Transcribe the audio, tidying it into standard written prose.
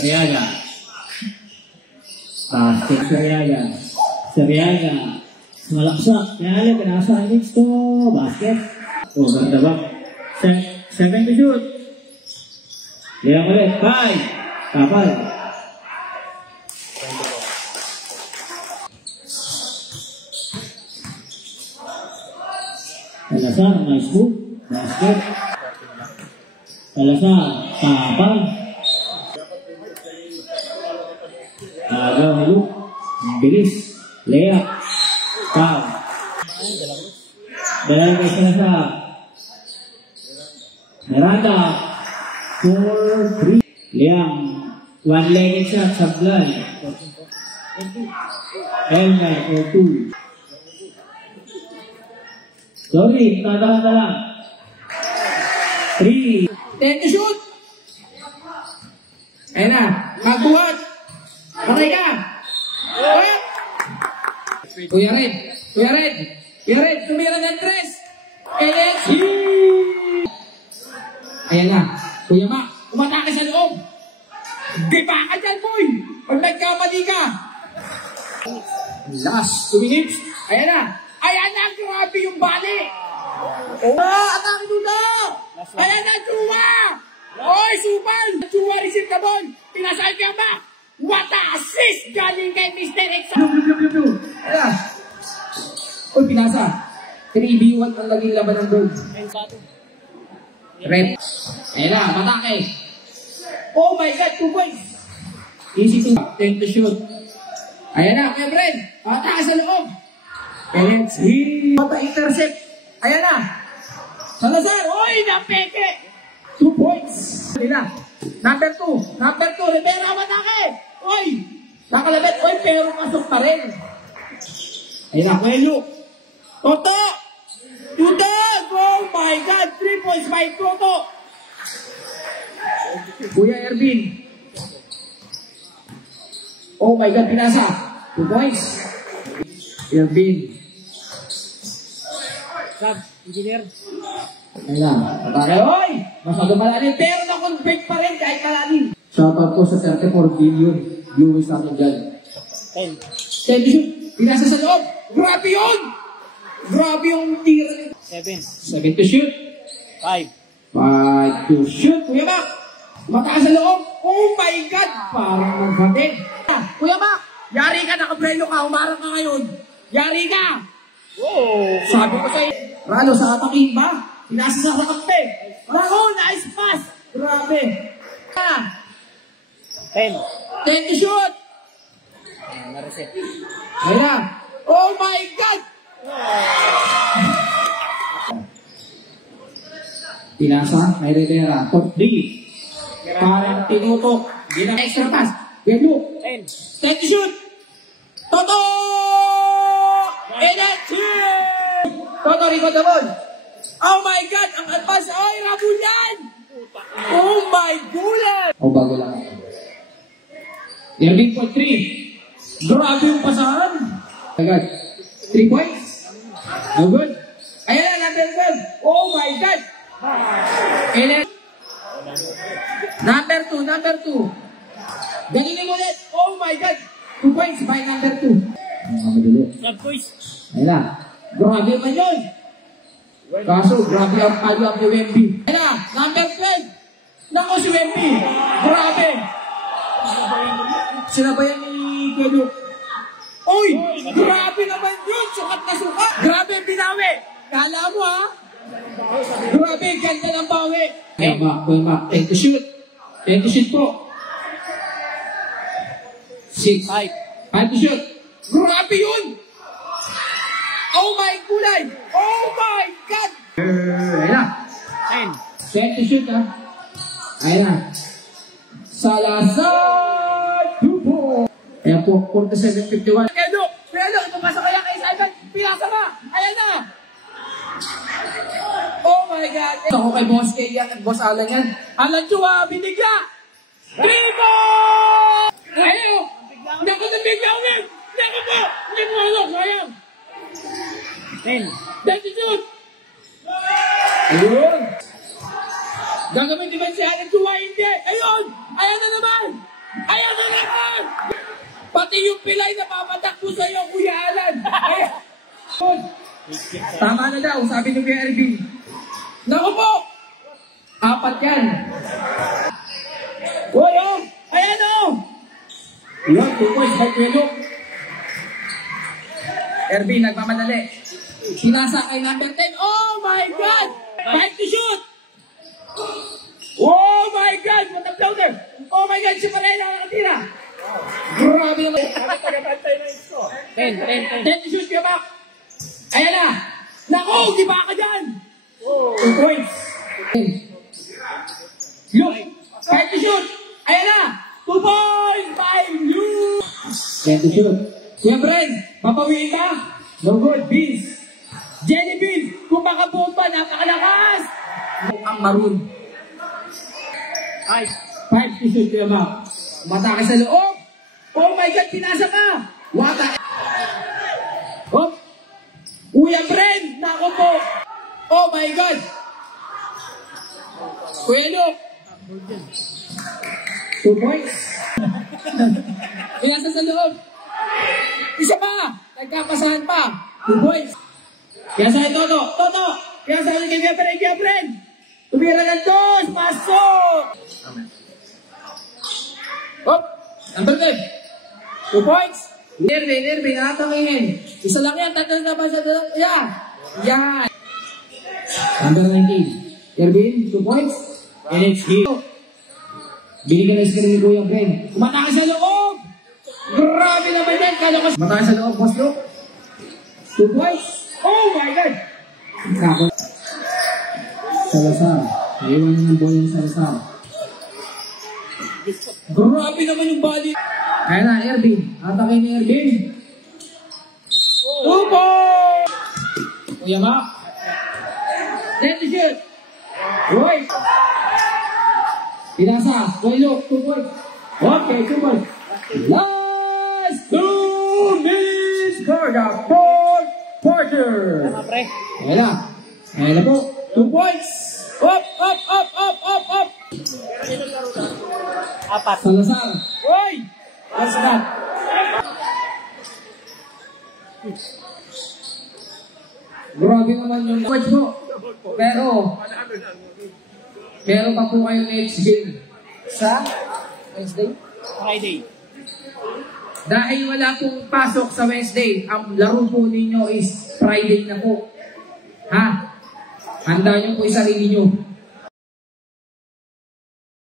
Sariaga. Basket Sariaga. Sariaga. Malaksak. Pinali. Pinasa next to basket. Ganda ba? 7 to shoot. Liang ulit. 5. Kapal. Palasar. Nice move. Basket. Palasar. Kapal. Agaw ni Luke. Bilis. Layup. Foul. Dahil kay Palasar. Miranda. 4-3. Liang. One-legged shot. Sablay. Elmer. 4-2. Sorry. Tatahan na lang. 3. 10 to shoot. Ayan na. Magbuhat. Patay ka. Kuya Red. Kuya Red. Kuya Red. Tumira ng 3. LSC. Ayan na. Kuya Ma. Umatake sa loob. Di ba ka dyan, boy? Pag nagkamali ka. Last 2 minutes. Ayan na. Ayan na. Grabe yung bali. Atake dito. Ayan na. Chua. Oy, super. Chua receive the ball. Pinasay kaya Ma. What a assist galing kay Mr. X. Ayan. Uy, pinasa. 3v1 ang laging laban ng goal. Red. Ayan na, matake. Oh my God, 2 points. Easy to 10 to shoot. Ayan na, kaya Fred. Matake sa loob. Let's hit. Mata-intercept. Ayan na. Salazar. Uy, napeke. 2 points. Ayan na. Number 2. Number 2. Rivera, matake. Uy! Nakalabit. Uy, pero pasok pa rin. Ayun na, Kuelyo. Toto! Toto! Oh my God! 3 points by Toto! Kuya Ervin. Oh my God, pinasa. 2 points. Ervin. Sab, engineer. Ayun na. Patake. Uy! Masyado malalim. Pero na-convict pa rin kahit malalim. Shoutout ko sa 34 billion viewers natin dyan. 10 to shoot. Pinasa sa loob. Grabe yun! Grabe yung tira. 7 to shoot. 5 to shoot. Kuya Mac. Mataas sa loob. Oh my God! Parang magbatid. Kuya Mac. Yari ka. Nakabrelo ka. Umarang ka ngayon. Yari ka. Oh, sabi ko sa'yo. Rado, sa atakin ba? Pinasa sa kakakte. Rado, nice pass. Grabe. 10 to shoot. Ayun na. Oh my God! Pinasa, may Rivera. Top 3. Parang tinutok. Ginang extra pass. Gendo. 10 to shoot. Toto! Energy! Toto, record the ball. Oh my God! Ang advance. Ay, Rabulan! Oh my God! Oh, bago lang. Ervin po 3. Grabe yung pasahan. Agad. 3 points. No good. Ayan na, number 12. Oh my God. Number 2, number 2. Ganinin ulit. Oh my God. 2 points by number 2. Sab, boys. Ayan na. Grabe man yun. Kaso, grabe ang payo ang UMB. Ayan na, number 12. Nako si UMB. Grabe. Sinabayan ni Kuelyo. Uy! Grabe naman yun! Sukat na sukat! Grabe ang binawi! Kala mo ha? Grabe, ganda ng bawi! Kuya Mac, 10 to shoot. 10 to shoot po. 6. 5 to shoot. Grabe yun! Oh my gulay! Oh my God! Ayan na. 10 to shoot ha. Ayan na. Salazar! 2 po. Ayan po, 47-51. Edo! Ipapasa kaya kay Simon. Pinasa ba? Ayan na! Oh my God! Ito ako kay Boss K yan at Boss Alan yan. Alan Chua, binigya! 3 po! Ayaw! Hindi ako nabigya ulit! Hindi ako po! Hindi mo ano, sayang! 10 to shoot! Ayun! Gagawin din ba si Alan Chua? Hindi! Ayun! Ayan na naman! Pati yung pilay na papatakbo sa'yo, Kuya Alan. Tama na daw, sabi ni Kuya Ervin. Naku po! 4 yan. Uy, oh! Ayan, oh! Yan, 2 points by Kuya Luke. Ervin, nagmamadali. Sinasa kay number 10. Oh my God! 5 to shoot! Oh my God! What a floater! Oh my God! Si Parela nakatira! Grabe naman! 10 to shoot, Kuya Bak! Ayan na! Naku! Di ba ka dyan? 2 points! Look! 5 to shoot! Ayan na! 2 points by Luke! 10 to shoot! Kuya Bren, papawiin ka? No good, Beans. Jenny Beans, kung makabuot pa, napakalakas! Ang maroon. 5 to shoot, Kuya Bak. Matake sa loob. Oh my God, pinasa ka! Wata! Oh! Kuya Bren, nako po! Oh my God! Kuya Luke! 2 points. Pinasa sa loob. Isa pa! Nagkapasahan pa! 2 points. Kaya sa'yo, Toto! Toto! Kaya sa'yo kay Kuya Bren! Tumira ng 2! Pasok! Hop! Number 10. 2 points. Nervin, nakatangingin. Isa lang yan, tatlo na ba sa dalawa? Yan! Yan! Number 19. Nervin, 2 points. And it's hit. Binigyan na screen ni Kuya Bren. Kumatake sa loob! Grabe naman yan! Kumatake sa loob, boss Luke. 2 points. Oh my God! Salazar. Naiwan na ng boy yung Salazar. Grabe naman yung body. Kaya na, Ervin. Atake ni Ervin. 2 points! Kuya Ma. Let the shoot. Roy. Pinasa. Kuya Luke. 2 points. Okay, 2 points. Last 2 minutes for the fourth quarter. Ayan na. Ayan na po. 2 points. Up. Salazar. Roy. What's that? Grabe naman yung coach po. Pero pa po kayo next game. Sa Wednesday? Friday. Dahil wala pong pasok sa Wednesday, ang laro po ninyo is Friday na po. Ha? Handa nyo po yung sarili nyo.